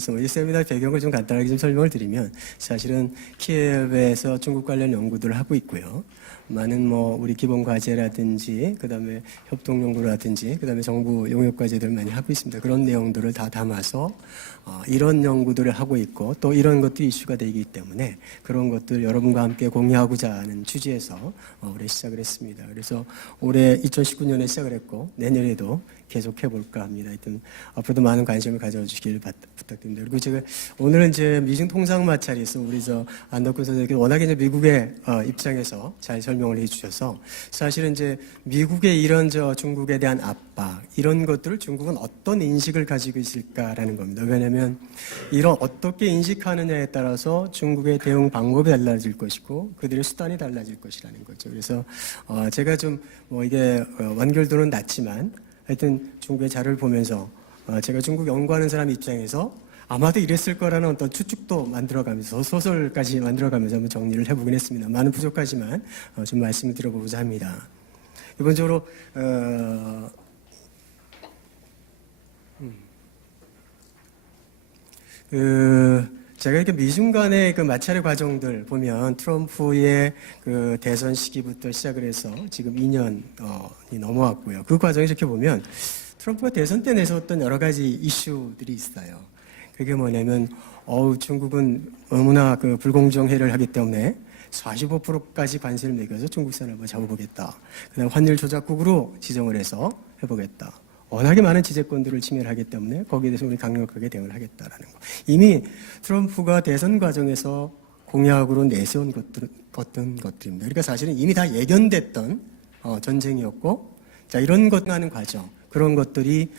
그래서 이 세미나 배경을 좀 간단하게 좀 설명을 드리면 사실은 키예브에서 중국 관련 연구들을 하고 있고요. 많은 우리 기본 과제라든지 그다음에 협동 연구라든지 그다음에 정부 용역 과제들 많이 하고 있습니다. 그런 내용들을 다 담아서 이런 연구들을 하고 있고 또 이런 것들이 이슈가 되기 때문에 그런 것들 여러분과 함께 공유하고자 하는 취지에서 올해 시작을 했습니다. 그래서 올해 2019년에 시작을 했고 내년에도 계속해 볼까 합니다. 하여튼 앞으로도 많은 관심을 가져주길 부탁드립니다. 그리고 제가 오늘은 이제 미중 통상 마찰에서 우리 안덕근 선생님께 워낙에 이제 미국의 입장에서 잘 설명을 해주셔서 사실은 이제 미국의 이런 중국에 대한 압박 이런 것들을 중국은 어떤 인식을 가지고 있을까라는 겁니다. 왜냐하면 이런 어떻게 인식하느냐에 따라서 중국의 대응 방법이 달라질 것이고 그들의 수단이 달라질 것이라는 거죠. 그래서 제가 좀 이게 완결도는 낮지만 하여튼 중국의 자료를 보면서 제가 중국 연구하는 사람 입장에서 아마도 이랬을 거라는 어떤 추측도 만들어가면서 소설까지 만들어가면서 한번 정리를 해보긴 했습니다. 많은 부족하지만 좀 말씀을 드려보고자 합니다. 기본적으로 제가 이렇게 미중 간의 그 마찰의 과정들 보면 트럼프의 그 대선 시기부터 시작을 해서 지금 2년이 넘어왔고요. 그 과정을 이렇게 보면 트럼프가 대선 때 내세웠던 여러 가지 이슈들이 있어요. 그게 뭐냐면, 중국은 너무나 그 불공정해를 하기 때문에 45%까지 관세를 매겨서 중국 산업을 잡아보겠다. 그 다음에 환율 조작국으로 지정을 해서 해보겠다. 워낙에 많은 지배권들을 침해하기 때문에 거기에 대해서 우리 강력하게 대응을 하겠다라는 거. 이미 트럼프가 대선 과정에서 공약으로 내세운 어떤 것들입니다. 그러니까 사실은 이미 다 예견됐던 전쟁이었고, 자 이런 것 하는 과정, 그런 것들이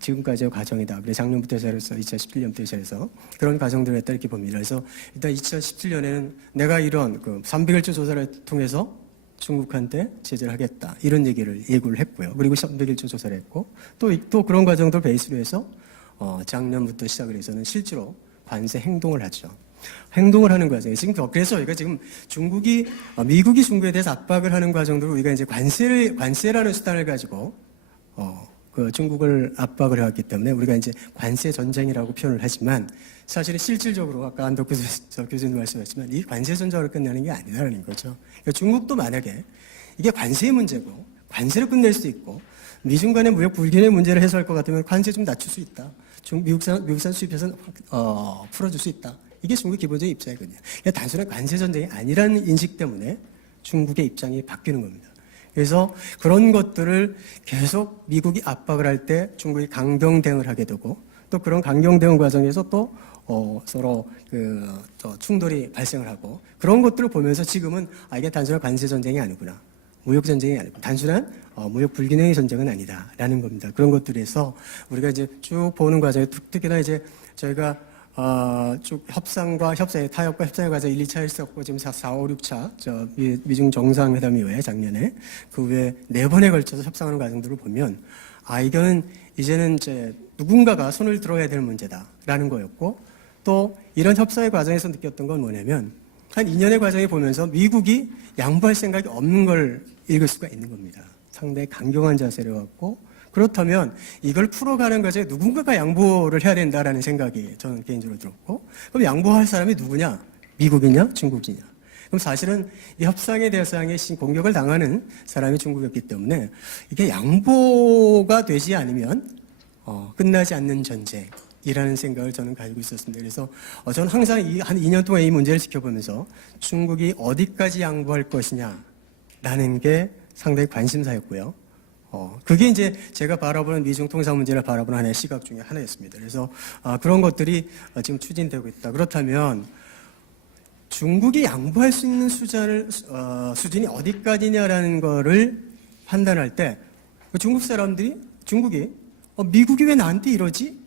지금까지의 과정이다. 그래서 작년부터 시작해서 2017년부터 시작해서 그런 과정들을 했다 이렇게 봅니다. 그래서 일단 2017년에는 내가 이런 300일조 조사를 통해서 중국한테 제재를 하겠다. 이런 예고를 했고요. 그리고 300일조 조사를 했고, 또 그런 과정들 베이스로 해서, 작년부터 시작을 해서는 실제로 관세 행동을 하죠. 행동을 하는 과정에 그래서 우리가 지금 미국이 중국에 대해서 압박을 하는 과정들을 우리가 이제 관세라는 수단을 가지고, 중국을 압박을 해왔기 때문에 우리가 이제 관세 전쟁이라고 표현을 하지만 사실은 실질적으로 아까 안덕근 교수님 말씀하셨지만 이 관세 전쟁으로 끝나는 게 아니라는 거죠. 그러니까 중국도 만약에 이게 관세의 문제고 관세로 끝낼 수 있고 미중 간의 무역 불균의 문제를 해소할 것 같으면 관세 좀 낮출 수 있다. 미국산 수입해서 풀어줄 수 있다. 이게 중국의 기본적인 입장이거든요. 그러니까 단순한 관세 전쟁이 아니라는 인식 때문에 중국의 입장이 바뀌는 겁니다. 그래서 그런 것들을 계속 미국이 압박을 할 때 중국이 강경 대응을 하게 되고 또 그런 강경 대응 과정에서 또 서로 충돌이 발생을 하고 그런 것들을 보면서 지금은 이게 단순한 관세 전쟁이 아니구나. 무역 전쟁이 아니고 단순한 무역 불균형의 전쟁은 아니다라는 겁니다. 그런 것들에서 우리가 이제 쭉 보는 과정에 특히나 이제 저희가 쭉 타협과 협상의 과정 1, 2차 했었고 지금 4, 5, 6차 미중 정상회담 이후에 작년에 그 후에 4번에 걸쳐서 협상하는 과정들을 보면 이제는 이제 누군가가 손을 들어야 될 문제다라는 거였고 또 이런 협상의 과정에서 느꼈던 건 뭐냐면 한 2년의 과정에 보면서 미국이 양보할 생각이 없는 걸 읽을 수가 있는 겁니다. 상당히 강경한 자세를 갖고 그렇다면 이걸 풀어가는 과정에 누군가가 양보를 해야 된다라는 생각이 저는 개인적으로 들었고 그럼 양보할 사람이 누구냐? 미국이냐? 중국이냐? 그럼 사실은 이 협상의 대상에 공격을 당하는 사람이 중국이었기 때문에 이게 양보가 되지 않으면 끝나지 않는 전쟁이라는 생각을 저는 가지고 있었습니다. 그래서 저는 항상 한 2년 동안 이 문제를 지켜보면서 중국이 어디까지 양보할 것이냐라는 게 상당히 관심사였고요. 그게 이제 제가 바라보는 미중 통상 문제를 바라보는 하나의 시각 중에 하나였습니다. 그래서 그런 것들이 지금 추진되고 있다. 그렇다면 중국이 양보할 수 있는 수준이 어디까지냐라는 거를 판단할 때 중국이 미국이 왜 나한테 이러지?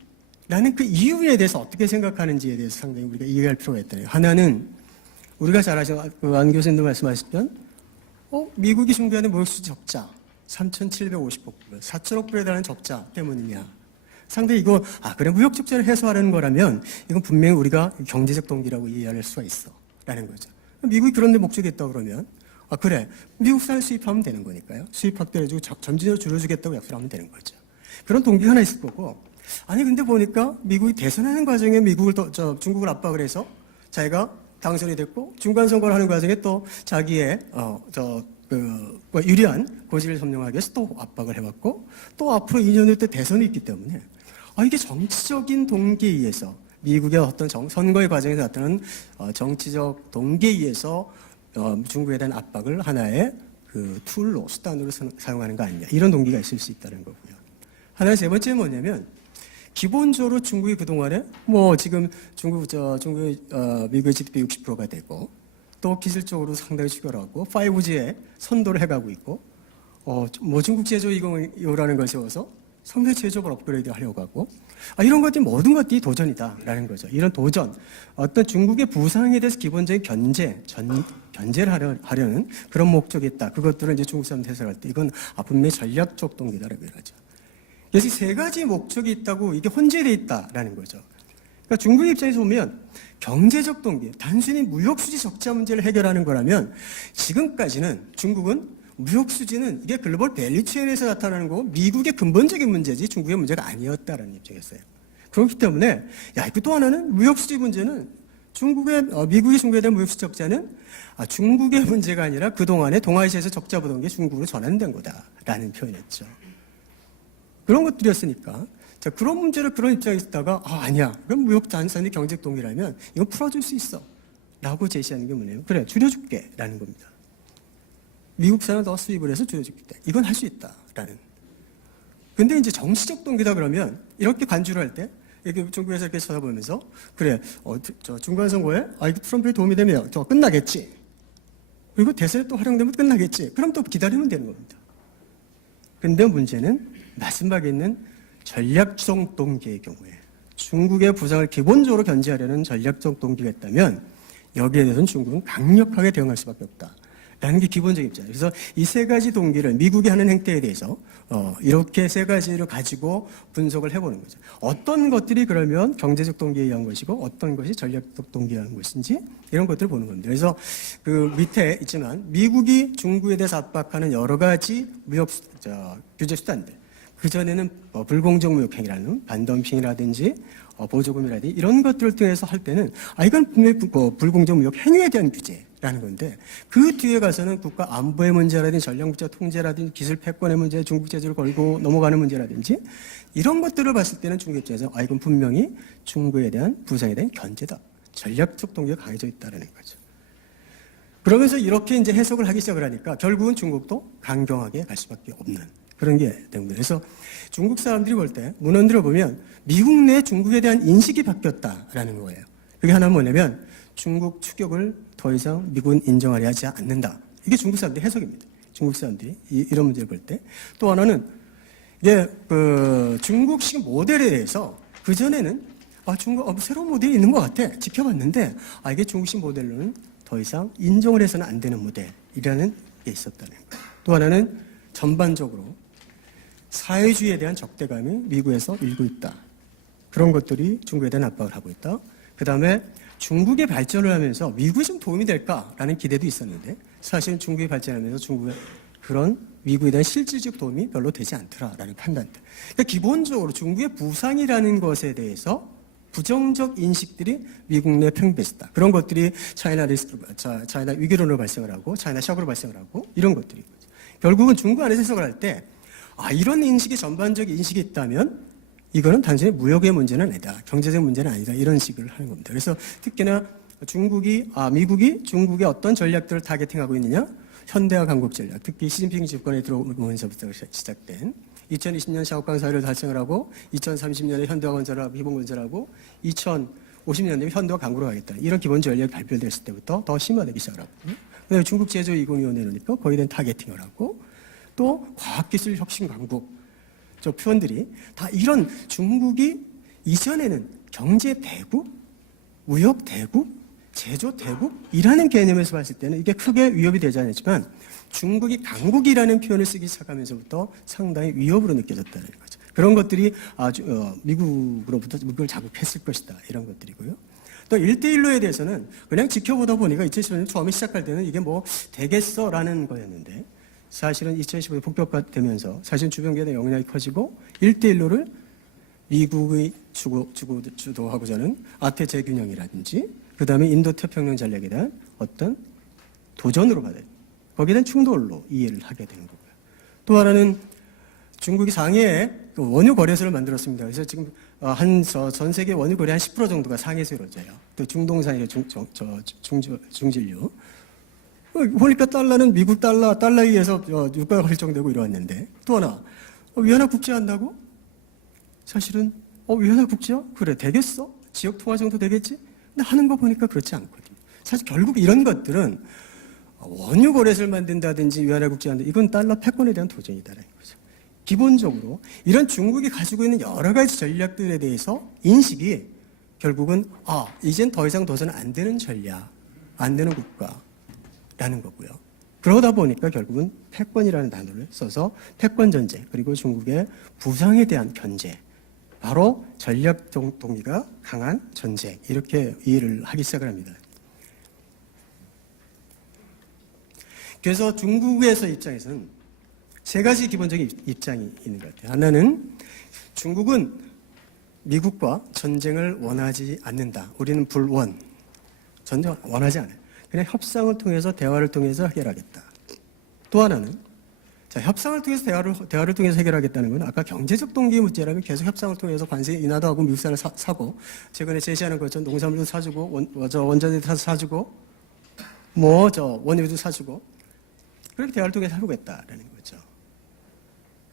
라는 그 이유에 대해서 어떻게 생각하는지에 대해서 상당히 우리가 이해할 필요가 있다. 하나는 우리가 잘 아시는 안 교수님도 말씀하셨던 미국이 중국한테 무역수지 적자 3,750억 불, 4천억 불에 달하는 적자 때문이냐. 상당히 이거 그래 무역 적자를 해소하려는 거라면 이건 분명히 우리가 경제적 동기라고 이해할 수가 있어 라는 거죠. 미국이 그런 데 목적이 있다고 그러면 그래 미국산을 수입하면 되는 거니까요. 수입 확대해주고 점진적으로 줄여주겠다고 약속하면 되는 거죠. 그런 동기가 하나 있을 거고 아니 근데 보니까 미국이 대선하는 과정에 중국을 압박을 해서 자기가 당선이 됐고 중간 선거를 하는 과정에 또 자기의 유리한 고지를 점령하기 위해서 또 압박을 해왔고 또 앞으로 2년 후에 또 대선이 있기 때문에 이게 정치적인 동기에 의해서 미국의 어떤 선거의 과정에서 나타나는 정치적 동기에 의해서 중국에 대한 압박을 하나의 그 툴로 수단으로 사용하는 거 아니냐 이런 동기가 있을 수 있다는 거고요. 하나의 세 번째는 뭐냐면 기본적으로 중국이 그동안에 지금 중국의 미국의 GDP 60%가 되고 또 기술적으로 상당히 추결하고 5G에 선도를 해가고 있고 중국 제조 2025라는 걸 세워서 상대 제조업을 업그레이드 하려고 하고 이런 것들이 모든 것들이 도전이다라는 거죠. 이런 도전, 어떤 중국의 부상에 대해서 기본적인 견제를 하려는 그런 목적이 있다. 그것들을 이제 중국 사람들 해석할 때 이건 분명히 전략적 동기다라고 하죠. 그래서 세 가지 목적이 있다고 이게 혼재되어 있다라는 거죠. 그러니까 중국 입장에서 보면 경제적 동기, 단순히 무역수지 적자 문제를 해결하는 거라면 지금까지는 중국은 무역수지는 이게 글로벌 밸류체인에서 나타나는 거고 미국의 근본적인 문제지 중국의 문제가 아니었다라는 입장이었어요. 그렇기 때문에 이거 또 하나는 무역수지 문제는 미국이 중국에 대한 무역수지 적자는 중국의 문제가 아니라 그동안에 동아시아에서 적자 보던 게 중국으로 전환된 거다라는 표현이었죠. 그런 것들이었으니까 그런 문제를 그런 입장에 있다가 아니야. 그럼 무역 단순히 경제적 동기라면 이건 풀어줄 수 있어. 라고 제시하는 게 뭐냐면 그래 줄여줄게 라는 겁니다. 미국산을 더 수입을 해서 줄여줄게. 이건 할 수 있다라는. 근데 이제 정치적 동기다 그러면 이렇게 간주를 할 때 이렇게 중국에서 이렇게 쳐다보면서 그래 중간 선거에 이거 트럼프에 도움이 되면 끝나겠지. 그리고 대선에 또 활용되면 끝나겠지. 그럼 또 기다리면 되는 겁니다. 근데 문제는 마지막에 있는 전략적 동기의 경우에 중국의 부상을 기본적으로 견제하려는 전략적 동기가 있다면 여기에 대해서는 중국은 강력하게 대응할 수밖에 없다라는 게 기본적인 입장이에요. 그래서 이 세 가지 동기를 미국이 하는 행태에 대해서 이렇게 세 가지를 가지고 분석을 해보는 거죠. 어떤 것들이 그러면 경제적 동기에 의한 것이고 어떤 것이 전략적 동기에 의한 것인지 이런 것들을 보는 겁니다. 그래서 그 밑에 있지만 미국이 중국에 대해서 압박하는 여러 가지 무역 규제 수단들 그전에는 불공정 무역행위라는 반덤핑이라든지 보조금이라든지 이런 것들을 통해서 할 때는 이건 분명히 불공정 무역 행위에 대한 규제라는 건데 그 뒤에 가서는 국가 안보의 문제라든지 전략국자 통제라든지 기술 패권의 문제, 중국 제재를 걸고 넘어가는 문제라든지 이런 것들을 봤을 때는 중국 입장에서 이건 분명히 중국에 대한 부상에 대한 견제다. 전략적 동기가 강해져 있다는 거죠. 그러면서 이렇게 이제 해석을 하기 시작을 하니까 결국은 중국도 강경하게 갈 수밖에 없는 그런 게 된 거예요. 그래서 중국 사람들이 볼 때 문헌들을 보면 미국 내 중국에 대한 인식이 바뀌었다라는 거예요. 그게 하나는 뭐냐면 중국 추격을 더 이상 미국은 인정하려 하지 않는다. 이게 중국 사람들의 해석입니다. 중국 사람들이 이런 문제를 볼 때. 또 하나는 이게 중국식 모델에 대해서 그전에는 중국 새로운 모델이 있는 것 같아. 지켜봤는데 이게 중국식 모델로는 더 이상 인정을 해서는 안 되는 모델이라는 게 있었다는 거예요. 또 하나는 전반적으로 사회주의에 대한 적대감이 미국에서 일고 있다. 그런 것들이 중국에 대한 압박을 하고 있다. 그 다음에 중국의 발전을 하면서 미국이 좀 도움이 될까라는 기대도 있었는데 사실은 중국이 발전하면서 중국의 그런 미국에 대한 실질적 도움이 별로 되지 않더라라는 판단들. 그러니까 기본적으로 중국의 부상이라는 것에 대해서 부정적 인식들이 미국 내 팽배했다. 그런 것들이 차이나 위기론으로 발생을 하고 차이나 샥으로 발생을 하고 이런 것들이 결국은 중국 안에서 해석을 할 때 이런 인식이 전반적 인식이 있다면 이거는 단순히 무역의 문제는 아니다. 경제적 문제는 아니다. 이런 식으로 하는 겁니다. 그래서 특히나 미국이 중국의 어떤 전략들을 타겟팅하고 있느냐? 현대화 강국 전략. 특히 시진핑 집권에 들어오면서부터 시작된 2020년 샤오강 사회를 달성을 하고 2030년에 현대화 건설하고 기본 건설하고 2050년에 현대화 강국으로 가겠다. 이런 기본 전략이 발표됐을 때부터 더 심화되기 시작을 하고 중국 제조 2025에 이러니까 거기에 대한 타겟팅을 하고 또 과학기술 혁신 강국 저 표현들이 다 이런 중국이 이전에는 경제 대국, 무역 대국, 제조 대국이라는 개념에서 봤을 때는 이게 크게 위협이 되지 않았지만 중국이 강국이라는 표현을 쓰기 시작하면서부터 상당히 위협으로 느껴졌다는 거죠. 그런 것들이 미국으로부터 미국을 자극했을 것이다. 이런 것들이고요. 또 1대1로에 대해서는 그냥 지켜보다 보니까 2015년 처음에 시작할 때는 이게 되겠어라는 거였는데 사실은 2015년 본격화되면서 사실 주변계의 영향이 커지고 1대1로를 미국의 주도하고자 하는 아태 재균형이라든지 그다음에 인도 태평양 전략에 대한 어떤 도전으로 받아요. 거기에 대한 충돌로 이해를 하게 되는 거고요. 또 하나는 중국이 상해에 원유 거래소를 만들었습니다. 그래서 지금 전 세계 원유 거래 한 10% 정도가 상해에서 이루어져요. 또 중동산의 중진류. 보니까 달러는 미국 달러에 의해서 유가가 결정되고 이러었는데 또 하나 위안화 국제한다고? 사실은 위안화 국제야? 그래 되겠어? 지역 통화 정도 되겠지? 근데 하는 거 보니까 그렇지 않거든요. 사실 결국 이런 것들은 원유 거래소를 만든다든지 위안화 국제한다 이건 달러 패권에 대한 도전이다라는 거죠. 기본적으로 이런 중국이 가지고 있는 여러 가지 전략들에 대해서 인식이 결국은 이젠 더 이상 도전 안 되는 전략, 안 되는 국가라는 거고요. 그러다 보니까 결국은 패권이라는 단어를 써서 패권 전쟁 그리고 중국의 부상에 대한 견제 바로 전략 동기가 강한 전쟁 이렇게 이해를 하기 시작을 합니다. 그래서 중국에서 입장에서는 세 가지 기본적인 입장이 있는 것 같아요. 하나는 중국은 미국과 전쟁을 원하지 않는다. 우리는 불원. 전쟁을 원하지 않아요. 그냥 협상을 통해서 대화를 통해서 해결하겠다. 또 하나는 협상을 통해서 대화를 통해서 해결하겠다는 건 아까 경제적 동기의 문제라면 계속 협상을 통해서 관세 인하도 하고 미국산을 사고 최근에 제시하는 것처럼 농산물도 사주고 원자재도 사주고 원유도 사주고 그렇게 대화를 통해서 해보겠다라는 거죠.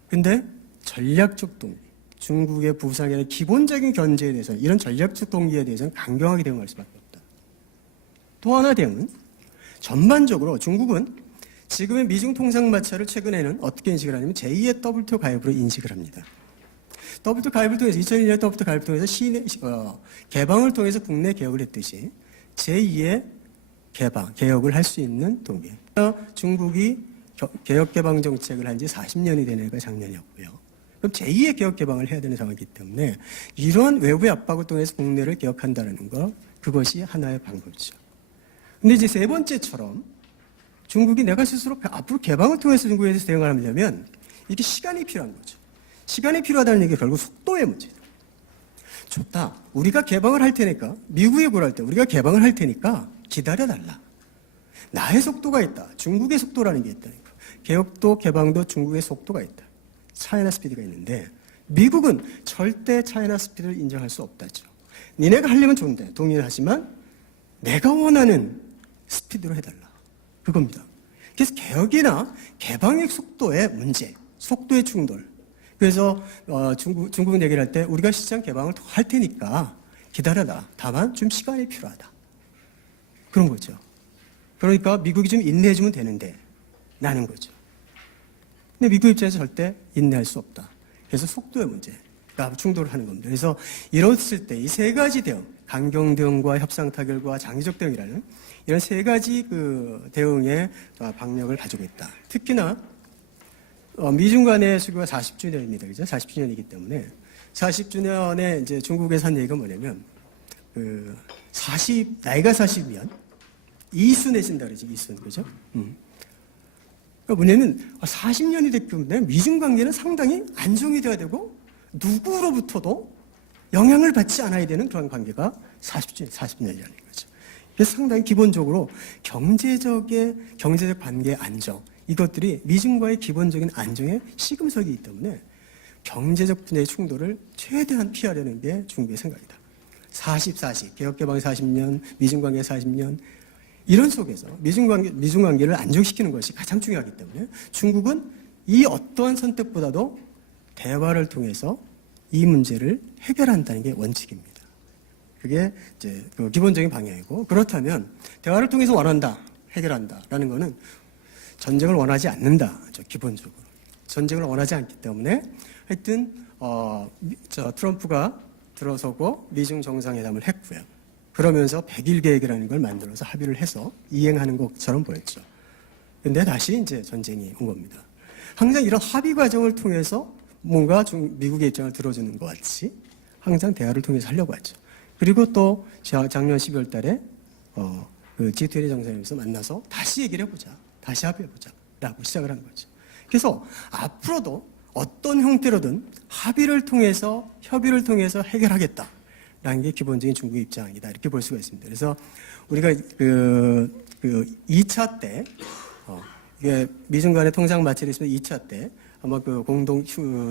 근데 전략적 동기, 중국의 부상에 대한 기본적인 견제에 대해서는 이런 전략적 동기에 대해서는 강경하게 대응할 수밖에 없다. 또 하나 대응은 전반적으로 중국은 지금의 미중 통상 마찰을 최근에는 어떻게 인식을 하냐면 제2의 WTO 가입으로 인식을 합니다. WTO 가입을 통해서 2001년 WTO 가입을 통해서 개방을 통해서 국내 개혁을 했듯이 제2의 개혁을 할 수 있는 동기. 중국이 개혁 개방 정책을 한 지 40년이 되는 애가 작년이었고요. 그럼 제2의 개혁 개방을 해야 되는 상황이기 때문에 이러한 외부의 압박을 통해서 국내를 개혁한다는 거 그것이 하나의 방법이죠. 근데 이제 세 번째처럼 중국이 내가 스스로 앞으로 개방을 통해서 중국에 대해서 대응을 하려면 이게 시간이 필요한 거죠. 시간이 필요하다는 얘기가 결국 속도의 문제다. 좋다. 우리가 개방을 할 테니까 미국에 구할 때 우리가 개방을 할 테니까 기다려달라. 나의 속도가 있다. 중국의 속도라는 게 있다니까. 개혁도 개방도 중국의 속도가 있다. 차이나 스피드가 있는데 미국은 절대 차이나 스피드를 인정할 수 없다죠. 니네가 하려면 좋은데 동의를 하지만 내가 원하는 스피드로 해달라. 그겁니다. 그래서 개혁이나 개방의 속도의 문제, 속도의 충돌. 그래서 중국은 얘기를 할 때 우리가 시장 개방을 할 테니까 기다려라. 다만 좀 시간이 필요하다. 그런 거죠. 그러니까 미국이 좀 인내해주면 되는데 나는 거죠. 근데 미국 입장에서 절대 인내할 수 없다. 그래서 속도의 문제가 충돌을 하는 겁니다. 그래서 이랬을 때 이 세 가지 대응, 강경 대응과 협상 타결과 장기적 대응이라는 이런 세 가지 그 대응의 방력을 가지고 있다. 특히나 미중 간의 수교가 40주년입니다. 그죠? 40주년이기 때문에 40주년에 이제 중국에서 한 얘기가 뭐냐면 나이가 40이면 이순해진다 그러지, 이순. 그죠? 그러니까 뭐냐면 40년이 됐기 때문에 미중 관계는 상당히 안정이 돼야 되고 누구로부터도 영향을 받지 않아야 되는 그런 관계가 40년이라는 거죠. 그래서 상당히 기본적으로 경제적 관계의 안정, 이것들이 미중과의 기본적인 안정의 시금석이기 때문에 경제적 분야의 충돌을 최대한 피하려는 게 중국의 생각이다. 40, 개혁개방 40년, 미중관계 40년, 이런 속에서 미중관계를 안정시키는 것이 가장 중요하기 때문에 중국은 이 어떠한 선택보다도 대화를 통해서 이 문제를 해결한다는 게 원칙입니다. 그게 이제 그 기본적인 방향이고, 그렇다면 대화를 통해서 원한다, 해결한다라는 거는 전쟁을 원하지 않는다. 기본적으로 전쟁을 원하지 않기 때문에 하여튼 트럼프가 들어서고 미중 정상회담을 했고요. 그러면서 100일 계획이라는 걸 만들어서 합의를 해서 이행하는 것처럼 보였죠. 근데 다시 이제 전쟁이 온 겁니다. 항상 이런 합의 과정을 통해서 뭔가 미국의 입장을 들어주는 것 같이 항상 대화를 통해서 하려고 하죠. 그리고 또 작년 12월 달에 그 G20 정상회담에서 만나서 다시 얘기를 해보자. 다시 합의해보자. 라고 시작을 한 거죠. 그래서 앞으로도 어떤 형태로든 합의를 통해서 협의를 통해서 해결하겠다라는 게 기본적인 중국의 입장이다 이렇게 볼 수가 있습니다. 그래서 우리가 그 2차 때 이게 미중 간의 통상 마찰이 있으면 2차 때 아마 그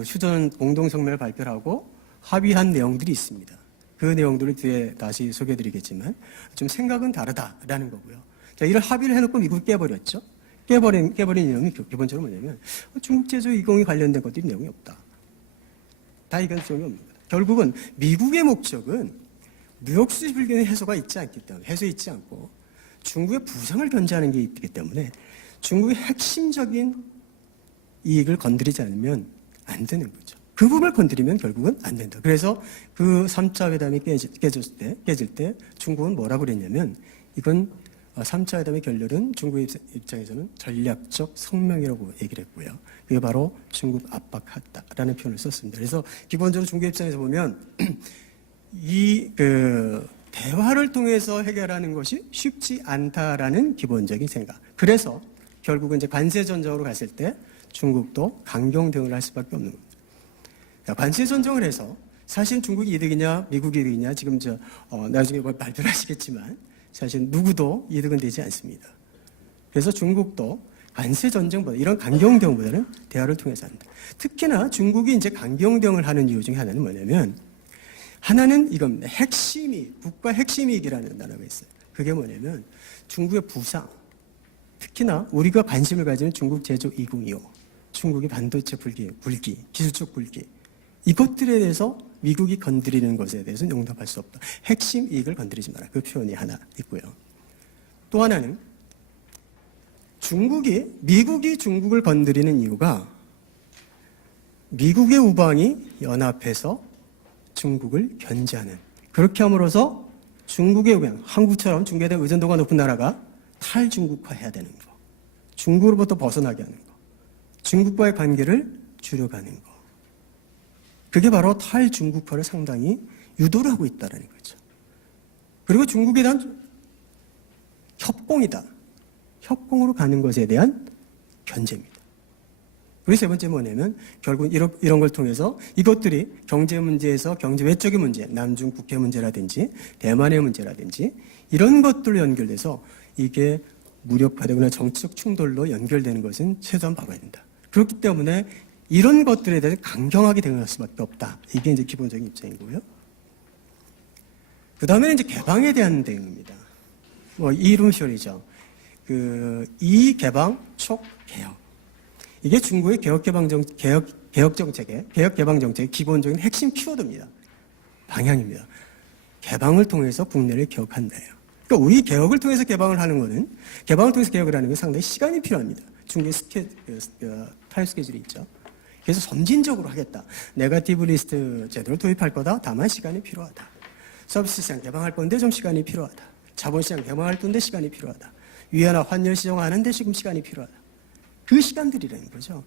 휴전 공동 성명을 발표하고 합의한 내용들이 있습니다. 그 내용들을 뒤에 다시 소개해드리겠지만 좀 생각은 다르다라는 거고요. 자, 이런 합의를 해놓고 미국이 깨버렸죠. 깨버린 내용이 기본적으로 뭐냐면 중국 제조 20이 관련된 것들이 내용이 없다. 다 이건 내용이 없는 거다. 결국은 미국의 목적은 무역 수지 불균의 해소가 있지 않기 때문에 해소 있지 않고 중국의 부상을 견제하는 게 있기 때문에 중국의 핵심적인 이익을 건드리지 않으면 안 되는 거죠. 그 부분을 건드리면 결국은 안 된다. 그래서 그 3차 회담이 깨질 때 중국은 뭐라고 그랬냐면 이건 3차 회담의 결렬은 중국의 입장에서는 전략적 성명이라고 얘기를 했고요. 그게 바로 중국 압박했다라는 표현을 썼습니다. 그래서 기본적으로 중국 입장에서 보면 대화를 통해서 해결하는 것이 쉽지 않다라는 기본적인 생각. 그래서 결국은 이제 관세 전쟁으로 갔을 때 중국도 강경 대응을 할 수밖에 없는 겁니다. 관세 전쟁을 해서 사실 중국이 이득이냐 미국이 이득이냐 지금 나중에 발표를 하시겠지만 사실 누구도 이득은 되지 않습니다. 그래서 중국도 관세 전쟁보다 이런 강경 대응보다는 대화를 통해서 한다. 특히나 중국이 이제 강경 대응을 하는 이유 중에 하나는 뭐냐면 하나는 이겁니다. 국가 핵심이익이라는 단어가 있어요. 그게 뭐냐면 중국의 부상, 특히나 우리가 관심을 가지는 중국 제조 2025, 중국의 반도체 불기, 기술적 불기 이것들에 대해서 미국이 건드리는 것에 대해서는 용납할 수 없다. 핵심 이익을 건드리지 마라. 그 표현이 하나 있고요. 또 하나는 미국이 중국을 건드리는 이유가 미국의 우방이 연합해서 중국을 견제하는 그렇게 함으로써 중국의 우방, 한국처럼 중국에 대한 의존도가 높은 나라가 탈중국화해야 되는 거. 중국으로부터 벗어나게 하는 거. 중국과의 관계를 줄여가는 거. 그게 바로 탈중국화를 상당히 유도를 하고 있다는 거죠. 그리고 중국에 대한 협공이다. 협공으로 가는 것에 대한 견제입니다. 그리고 세 번째 뭐냐면 결국 이런 걸 통해서 이것들이 경제 문제에서 경제 외적인 문제, 남중 국해 문제라든지 대만의 문제라든지 이런 것들로 연결돼서 이게 무력화되거나 정치적 충돌로 연결되는 것은 최소한 막아야 된다. 그렇기 때문에 이런 것들에 대해서 강경하게 대응할 수밖에 없다. 이게 이제 기본적인 입장이고요. 그 다음에 이제 개방에 대한 대응입니다. 이름쇼이죠. 이개방, 촉개혁. 이게 중국의 개혁개방 정책의 기본적인 핵심 키워드입니다. 방향입니다. 개방을 통해서 국내를 개혁한다예요. 그러니까 우리 개혁을 통해서 개방을 하는 거는 개방을 통해서 개혁을 하는 건 상당히 시간이 필요합니다. 중국의 타임 스케줄이 있죠. 그래서 점진적으로 하겠다. 네거티브 리스트 제도를 도입할 거다. 다만 시간이 필요하다. 서비스 시장 개방할 건데 좀 시간이 필요하다. 자본시장 개방할 건데 시간이 필요하다. 위안화 환율 시정하는데 지금 시간이 필요하다. 그 시간들이라는 거죠.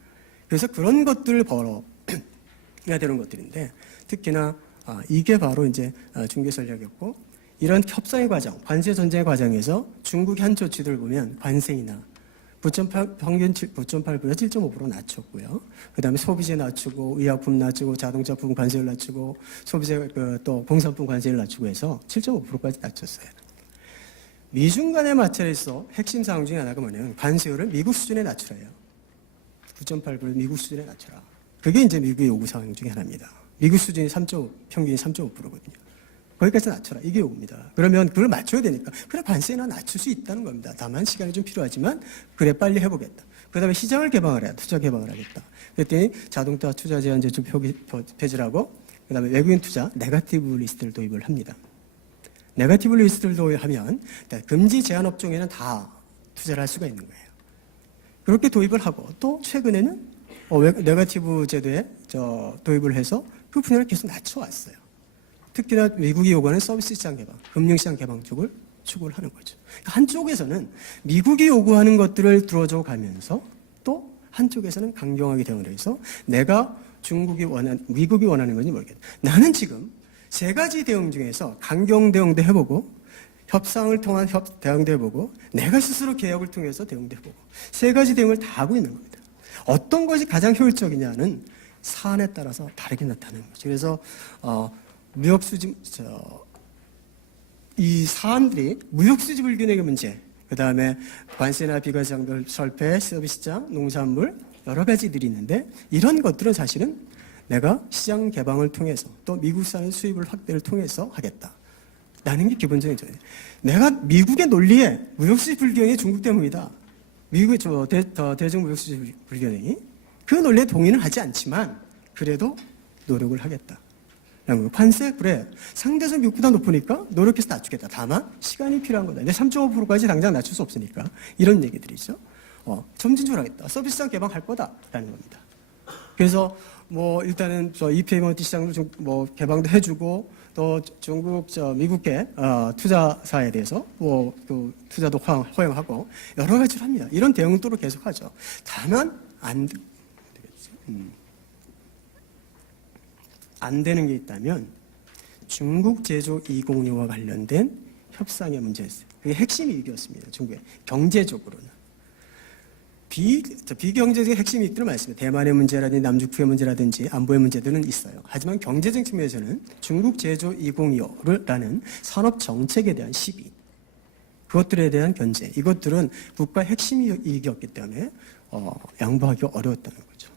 그래서 그런 것들을 벌어야 되는 것들인데 특히나 이게 바로 이제 중개 전략이었고 이런 협상의 과정, 관세 전쟁의 과정에서 중국의 한 조치들을 보면 관세이나 9.8%에서 7.5% 낮췄고요. 그 다음에 소비재 낮추고, 의약품 낮추고, 자동차 부분 관세를 낮추고, 소비재 또 공산품 관세를 낮추고 해서 7.5%까지 낮췄어요. 미중 간의 마찰에서 핵심 사항 중에 하나가 뭐냐면 관세율을 미국 수준에 낮추라요. 9.8%를 미국 수준에 낮춰라. 그게 이제 미국의 요구 사항 중에 하나입니다. 미국 수준이 평균이 3.5%거든요. 거기까지 낮춰라. 이게 요구입니다. 그러면 그걸 맞춰야 되니까. 그래, 관세나 낮출 수 있다는 겁니다. 다만 시간이 좀 필요하지만, 그래, 빨리 해보겠다. 그 다음에 시장을 개방을 해야 투자 개방을 하겠다. 그랬더니 자동차 투자 제한 제출 폐지하고, 그 다음에 외국인 투자, 네거티브 리스트를 도입을 합니다. 네거티브 리스트를 도입하면, 금지 제한 업종에는 다 투자를 할 수가 있는 거예요. 그렇게 도입을 하고, 또 최근에는, 네거티브 제도에 도입을 해서 그 분야를 계속 낮춰왔어요. 특히나 미국이 요구하는 서비스 시장 개방, 금융시장 개방 쪽을 추구를 하는 거죠. 한쪽에서는 미국이 요구하는 것들을 들어줘 가면서 또 한쪽에서는 강경하게 대응을 해서 내가 미국이 원하는 건지 모르겠다. 나는 지금 세 가지 대응 중에서 강경 대응도 해보고 협상을 통한 대응도 해보고 내가 스스로 개혁을 통해서 대응도 해보고 세 가지 대응을 다 하고 있는 겁니다. 어떤 것이 가장 효율적이냐는 사안에 따라서 다르게 나타나는 거죠. 그래서 무역 수집 이 사안들이 무역 수지 불균형의 문제, 그 다음에 관세나 비과세장별 설패, 서비스장, 농산물 여러 가지들이 있는데 이런 것들은 사실은 내가 시장 개방을 통해서 또 미국산 수입을 확대를 통해서 하겠다라는 게 기본적인 전제. 내가 미국의 논리에 무역수지 불균형이 중국 때문이다. 미국의 대중 무역수지 불균형이 그 논리에 동의는 하지 않지만 그래도 노력을 하겠다. 관세 그래 상대적 미국보다 높으니까 노력해서 낮추겠다. 다만 시간이 필요한 거다. 근데 3.5%까지 당장 낮출 수 없으니까 이런 얘기들이죠. 점진적으로 하겠다. 서비스장 개방할 거다라는 겁니다. 그래서 뭐 일단은 EPA 시장을 좀 개방도 해주고 또 중국 미국계 투자사에 대해서 그 투자도 허용하고 여러 가지를 합니다. 이런 대응도로 계속하죠. 다만 안 되는 게 있다면 중국 제조 206와 관련된 협상의 문제였어요. 그게 핵심 이익이었습니다. 중국의 경제적으로는. 비경제적인 핵심 이익들을 말씀해요. 대만의 문제라든지 남중국해 문제라든지 안보의 문제들은 있어요. 하지만 경제적 측면에서는 중국 제조 2025라는 산업 정책에 대한 시비, 그것들에 대한 견제, 이것들은 국가의 핵심 이익이었기 때문에 양보하기가 어려웠다는 거죠.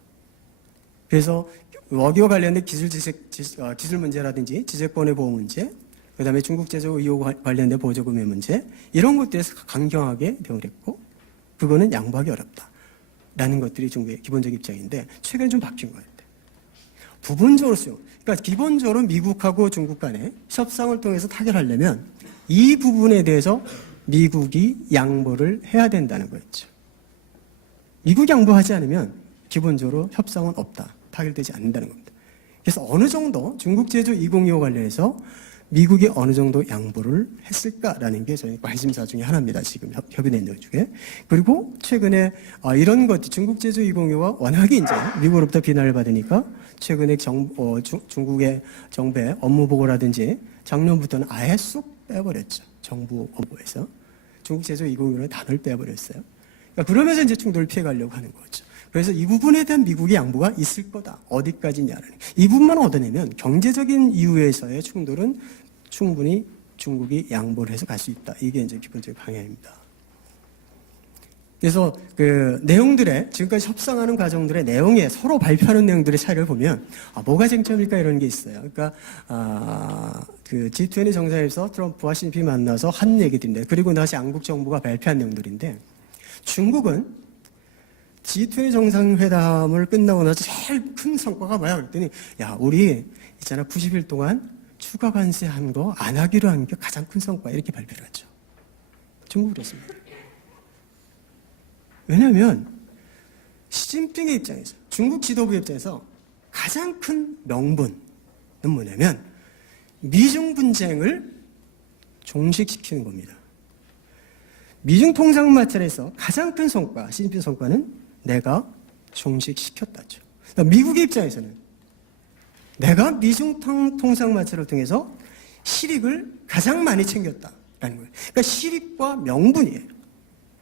그래서 워기와 관련된 기술 문제라든지 지재권의 보호 문제, 그 다음에 중국 제조 의혹 관련된 보조금의 문제, 이런 것들에서 강경하게 대응을 했고, 그거는 양보하기 어렵다라는 것들이 중국의 기본적 입장인데 최근에 좀 바뀐 것 같아요. 부분적으로 그러니까 기본적으로 미국하고 중국 간에 협상을 통해서 타결하려면 이 부분에 대해서 미국이 양보를 해야 된다는 거였죠. 미국이 양보하지 않으면 기본적으로 협상은 없다. 타결되지 않는다는 겁니다. 그래서 어느 정도 중국 제조 2025 관련해서 미국이 어느 정도 양보를 했을까라는 게 저희 관심사 중에 하나입니다. 지금 협의 내용 중에. 그리고 최근에 이런 것 중국 제조 2025가 워낙에 이제 미국으로부터 비난을 받으니까 최근에 중국의 정부의 업무 보고라든지 작년부터는 아예 쏙 빼버렸죠. 정부 업무에서 중국 제조 2025의 단어를 빼버렸어요. 그러니까 그러면서 이제 충돌을 피해가려고 하는 거죠. 그래서 이 부분에 대한 미국의 양보가 있을 거다. 어디까지냐는. 이 부분만 얻어내면 경제적인 이유에서의 충돌은 충분히 중국이 양보를 해서 갈 수 있다. 이게 이제 기본적인 방향입니다. 그래서 그 내용들의 지금까지 협상하는 과정들의 내용에 서로 발표하는 내용들의 차이를 보면 뭐가 쟁점일까 이런 게 있어요. 그러니까 그 G20 정상에서 트럼프와 시진핑이 만나서 한 얘기들인데 그리고 다시 양국 정부가 발표한 내용들인데 중국은 G20 정상회담을 끝나고 나서 제일 큰 성과가 뭐야? 그랬더니 우리 있잖아 90일 동안 추가 관세한 거 안 하기로 한 게 가장 큰 성과 이렇게 발표를 하죠. 중국은 그랬습니다. 왜냐하면 시진핑의 입장에서 중국 지도부의 입장에서 가장 큰 명분은 뭐냐면 미중 분쟁을 종식시키는 겁니다. 미중 통상 마찰에서 가장 큰 성과, 시진핑 성과는 내가 종식시켰다죠. 그러니까 미국의 입장에서는 내가 미중 통상 마찰을 통해서 실익을 가장 많이 챙겼다라는 거예요. 그러니까 실익과 명분이에요.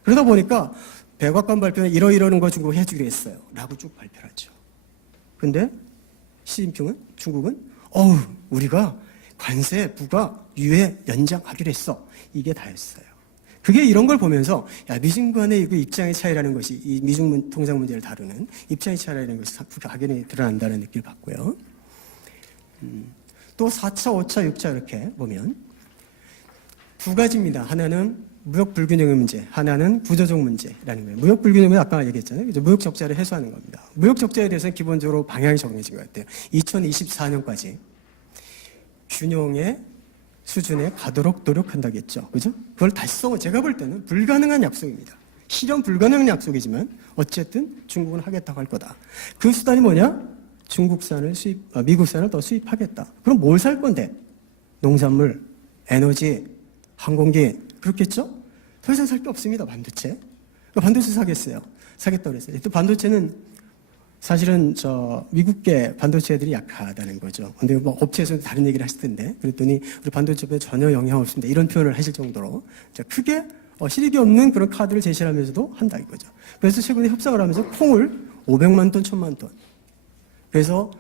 그러다 보니까 백악관 발표에 이러이러는 거 중국 해주기로 했어요. 라고 쭉 발표를 하죠. 근데 시진핑은 중국은 우리가 관세, 부과, 유예 연장하기로 했어. 이게 다였어요. 그게 이런 걸 보면서 미중 간의 입장의 차이라는 것이 이 미중 통상 문제를 다루는 입장의 차이라는 것이 확연히 드러난다는 느낌을 받고요. 또 4차, 5차, 6차 이렇게 보면 두 가지입니다. 하나는 무역 불균형의 문제, 하나는 구조적 문제라는 거예요. 무역 불균형은 아까 얘기했잖아요. 무역 적자를 해소하는 겁니다. 무역 적자에 대해서는 기본적으로 방향이 정해진 것 같아요. 2024년까지 균형의 수준에 가도록 노력한다겠죠. 그죠? 그걸 달성은 제가 볼 때는 불가능한 약속입니다. 실현 불가능한 약속이지만 어쨌든 중국은 하겠다고 할 거다. 그 수단이 뭐냐? 중국산을 미국산을 더 수입하겠다. 그럼 뭘 살 건데? 농산물, 에너지, 항공기 그렇겠죠? 더 이상 살 게 없습니다. 반도체. 그러니까 반도체 사겠어요. 사겠다고 그랬어요. 또 반도체는 사실은 미국계 반도체들이 약하다는 거죠. 근데 업체에서는 다른 얘기를 하실 텐데 그랬더니 우리 반도체에 전혀 영향 없습니다. 이런 표현을 하실 정도로 크게 실익이 없는 그런 카드를 제시하면서도 한다 이거죠. 그래서 최근에 협상을 하면서 콩을 500만 톤, 1000만 톤. 그래서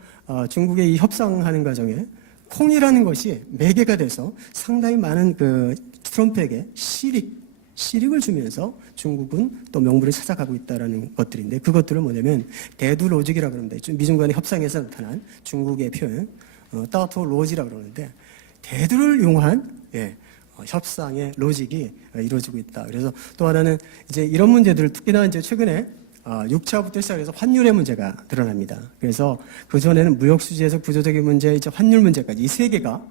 중국의 이 협상하는 과정에 콩이라는 것이 매개가 돼서 상당히 많은 그 트럼프에게 실익을 주면서 중국은 또 명분을 찾아가고 있다는 것들인데, 그것들은 뭐냐면 대두 로직이라고 그럽니다. 미중 간의 협상에서 나타난 중국의 표현, 따오토 로지라고 그러는데, 대두를 이용한 협상의 로직이 이루어지고 있다. 그래서 또 하나는 이제 이런 문제들을 특히나 이제 최근에 6차부터 시작해서 환율의 문제가 드러납니다. 그래서 그전에는 무역 수지에서 구조적인 문제, 이제 환율 문제까지 이 세 개가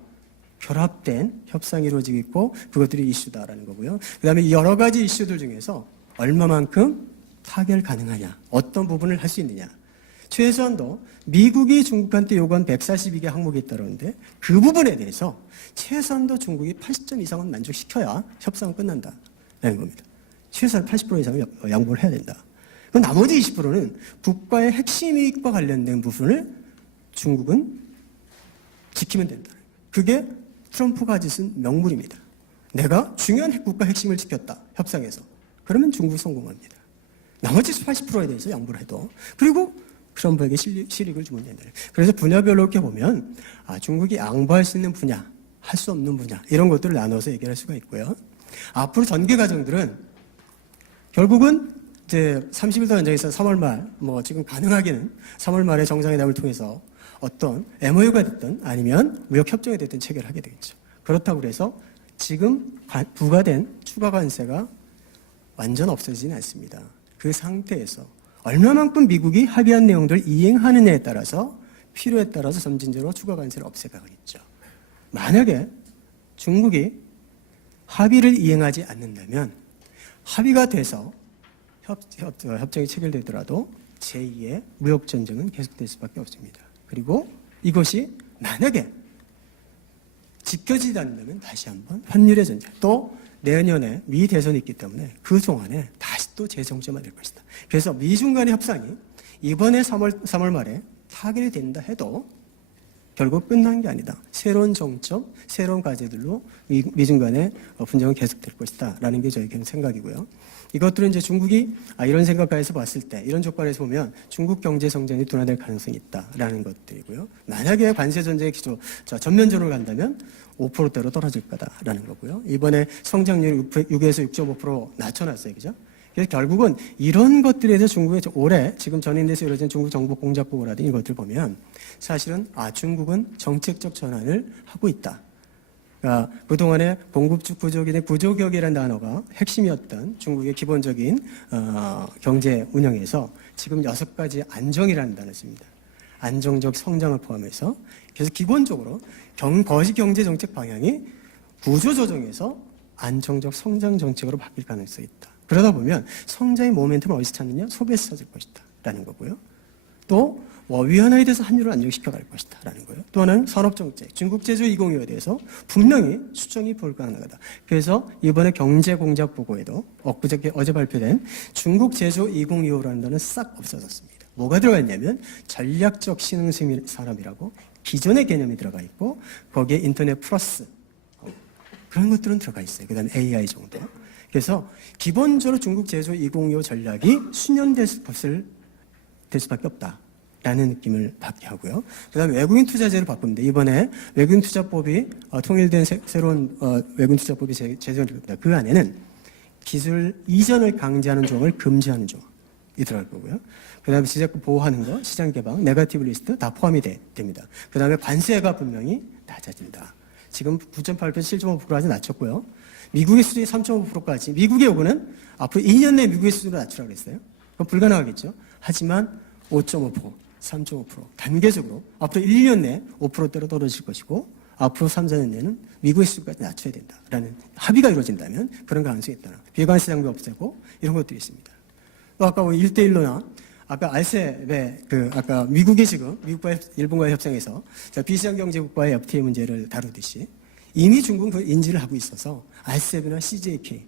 결합된 협상이 이루어지고 있고, 그것들이 이슈다라는 거고요. 그 다음에 여러 가지 이슈들 중에서 얼마만큼 타결 가능하냐, 어떤 부분을 할 수 있느냐. 최소한도 미국이 중국한테 요구한 142개 항목이 있다는데, 그 부분에 대해서 최소한도 중국이 80점 이상은 만족시켜야 협상은 끝난다라는 겁니다. 최소한 80% 이상은 양보를 해야 된다. 그럼 나머지 20%는 국가의 핵심 이익과 관련된 부분을 중국은 지키면 된다. 그게 트럼프가 짓은 명물입니다. 내가 중요한 국가 핵심을 지켰다, 협상에서. 그러면 중국이 성공합니다. 나머지 80%에 대해서 양보를 해도. 그리고 트럼프에게 실익을 주면 된다. 그래서 분야별로 이렇게 보면 중국이 양보할 수 있는 분야, 할 수 없는 분야, 이런 것들을 나눠서 얘기할 수가 있고요. 앞으로 전개 과정들은 결국은 이제 30일 더 연장해서 3월 말, 지금 가능하게는 3월 말에 정상회담을 통해서 어떤 MOU가 됐든 아니면 무역협정이 됐든 체결을 하게 되겠죠. 그렇다고 해서 지금 부과된 추가 관세가 완전 없어지지는 않습니다. 그 상태에서 얼마만큼 미국이 합의한 내용들을 이행하느냐에 따라서 필요에 따라서 점진적으로 추가 관세를 없애가겠죠. 만약에 중국이 합의를 이행하지 않는다면 합의가 돼서 협정이 체결되더라도 제2의 무역전쟁은 계속될 수밖에 없습니다. 그리고 이것이 만약에 지켜지지 않는다면 다시 한번 환율의 전쟁, 또 내년에 미 대선이 있기 때문에 그 동안에 다시 또 재정점화 될 것이다. 그래서 미중 간의 협상이 이번에 3월 말에 타결이 된다 해도 결국 끝난 게 아니다. 새로운 정점, 새로운 과제들로 미중 간의 분쟁은 계속될 것이다 라는 게 저희 생각이고요. 이것들은 이제 중국이 이런 생각하에서 봤을 때, 이런 조건에서 보면 중국 경제 성장이 둔화될 가능성이 있다라는 것들이고요. 만약에 관세 전쟁의 기조 전면전으로 간다면 5%대로 떨어질 거다라는 거고요. 이번에 성장률이 6에서 6.5% 낮춰놨어요, 그죠? 그래서 결국은 이런 것들에 대해서 중국의 올해 지금 전인대에서 이루어진 중국 정부 공작 보고라든지 이것들 보면 사실은 중국은 정책적 전환을 하고 있다. 그러니까 그동안에 공급축 구조격이라는 단어가 핵심이었던 중국의 기본적인 경제 운영에서 지금 6가지 안정이라는 단어를 씁니다. 안정적 성장을 포함해서. 그래서 기본적으로 거시 경제 정책 방향이 구조조정에서 안정적 성장 정책으로 바뀔 가능성이 있다. 그러다 보면 성장의 모멘텀을 어디서 찾느냐? 소비에서 찾을 것이다 라는 거고요. 또 위안화에 대해서 환율을 안정시켜 갈 것이다 라는 거예요. 또 하나는 산업정책, 중국 제조 2025에 대해서 분명히 수정이 불가능하다. 그래서 이번에 경제공작 보고에도 어제 발표된 중국 제조 2025라는 단어는 싹 없어졌습니다. 뭐가 들어가 있냐면 전략적 신흥 산업이라고 기존의 개념이 들어가 있고, 거기에 인터넷 플러스 그런 것들은 들어가 있어요. 그 다음에 AI 정도. 그래서 기본적으로 중국 제조 2025 전략이 수년될 수밖에 없다라는 느낌을 받게 하고요. 그 다음에 외국인 투자제를 바꿉니다. 이번에 외국인 투자법이 통일된 새로운 외국인 투자법이 제정됩니다. 그 안에는 기술 이전을 강제하는 조항을 금지하는 조항이 들어갈 거고요. 그 다음에 지자금 보호하는 거, 시장 개방, 네거티브 리스트 다 포함이 됩니다. 그 다음에 관세가 분명히 낮아진다. 지금 9.8%에서 7.5%까지 낮췄고요. 미국의 수준이 3.5%까지. 미국의 요구는 앞으로 2년 내에 미국의 수준을 낮추라고 그랬어요. 그럼 불가능하겠죠. 하지만 5.5%, 3.5% 단계적으로 앞으로 1년 내에 5%대로 떨어질 것이고, 앞으로 3, 4년 내에는 미국의 수준까지 낮춰야 된다라는 합의가 이루어진다면 그런 가능성이 있다. 비관세 장벽 없애고 이런 것들이 있습니다. 또 아까 1대1로나 아까 알셉의 아까 미국이 지금 미국과 일본과의 협상에서 비시장 경제국과의 FTA 문제를 다루듯이 이미 중국은 그 인지를 하고 있어서 알셉이나 CJK,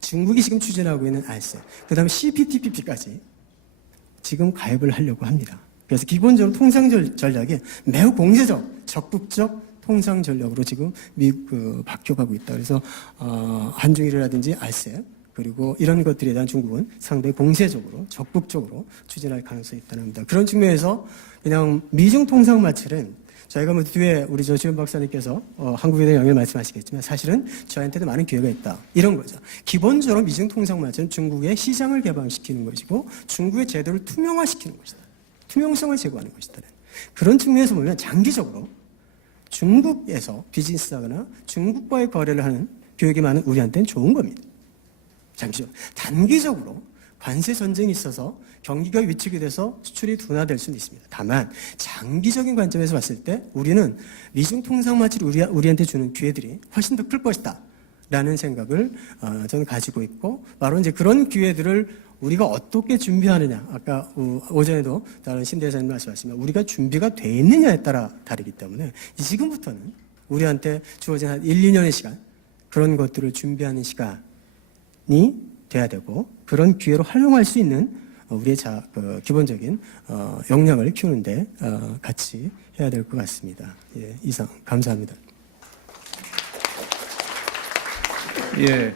중국이 지금 추진하고 있는 알셉, 그 다음에 CPTPP까지 지금 가입을 하려고 합니다. 그래서 기본적으로 통상 전략이 매우 공세적, 적극적 통상 전략으로 지금 바뀌어가고 있다. 그래서 한중일이라든지 알셉, 그리고 이런 것들에 대한 중국은 상당히 공세적으로 적극적으로 추진할 가능성이 있다는 겁니다. 그런 측면에서 그냥 미중 통상 마찰은 저희가 뭐 뒤에 우리 조시현 박사님께서 한국에 대한 영향을 말씀하시겠지만 사실은 저한테도 많은 기회가 있다. 이런 거죠. 기본적으로 미중 통상 마찰은 중국의 시장을 개방시키는 것이고 중국의 제도를 투명화시키는 것이다. 투명성을 제고하는 것이다. 그런 측면에서 보면 장기적으로 중국에서 비즈니스하거나 중국과의 거래를 하는 교육이 많은 우리한테는 좋은 겁니다. 장기적으로. 단기적으로 관세 전쟁이 있어서 경기가 위축이 돼서 수출이 둔화될 수는 있습니다. 다만 장기적인 관점에서 봤을 때 우리는 미중 통상 마찰이 우리한테 주는 기회들이 훨씬 더 클 것이다 라는 생각을 저는 가지고 있고, 바로 이제 그런 기회들을 우리가 어떻게 준비하느냐, 아까 오전에도 다른 신 대사님 말씀하셨지만 우리가 준비가 돼 있느냐에 따라 다르기 때문에 지금부터는 우리한테 주어진 한 1, 2년의 시간, 그런 것들을 준비하는 시간이 돼야 되고, 그런 기회로 활용할 수 있는 우리의 기본적인 역량을 키우는데 같이 해야 될 것 같습니다. 예, 이상 감사합니다. 예.